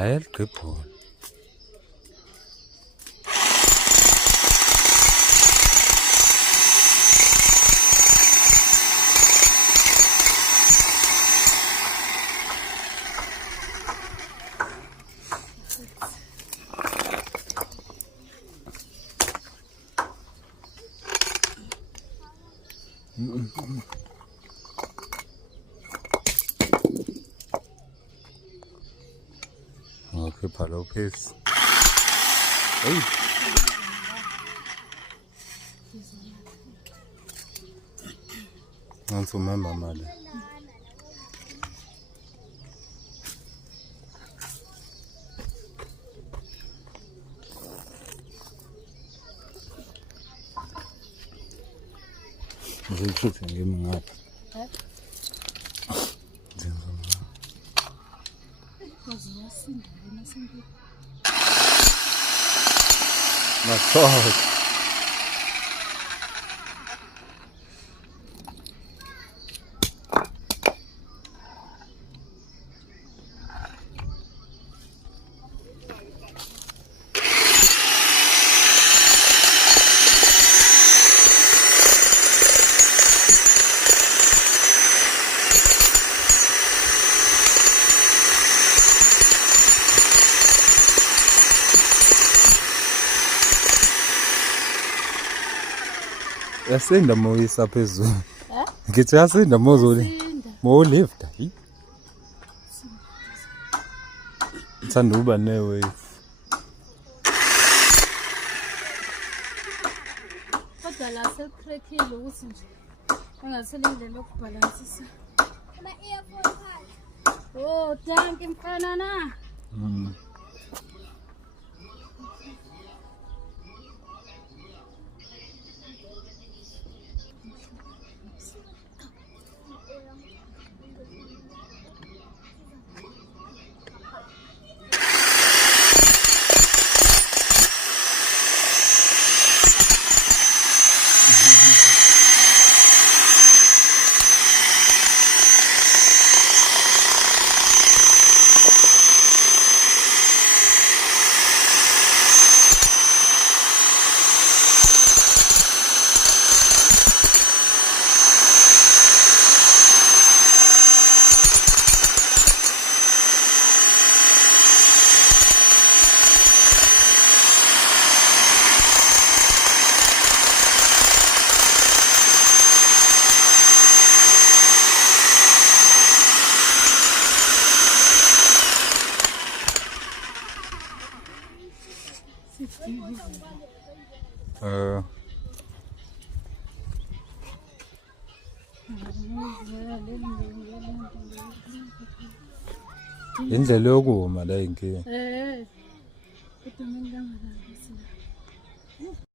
Hayi liqephula. Ngikhipha lo phesi. Hey. Nansi umemba mali. Ngikuthi ngimi ngapha. Nasol. Yasinda moyisa phezulu. Ngithi yasinda mozoli. Mo lift. Thanda uba newave. Kodwa la secrackile ukuthi nje engaselindlela lokubalansisa. Ama earphone phansi. Oh, thank you mfana na. Indlela yokuma la inkinga.